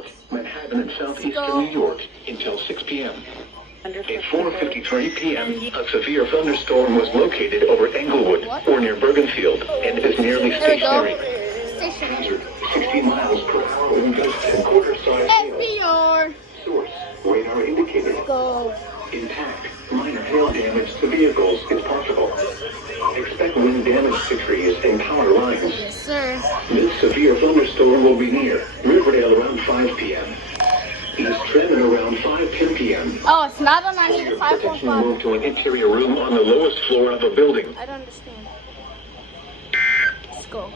York, Manhattan, and southeastern New York until 6 p.m. At 4:53 p.m., a severe thunderstorm was located over Englewood or near Bergenfield and is nearly stationary. Hazard, 60 miles per hour wind gusts and quarter-size hail. Source, radar indicated. Impact, minor hail damage to vehicles is possible. Expect wind damage to trees and power lines. Yes, sir. This severe thunderstorm will be near Riverdale around 5 p.m. East Trenton around 5:10 p.m. Oh, it's not on. I need a Protection 5.5. moved to an interior room on the lowest floor of a building. I don't understand. Let's go.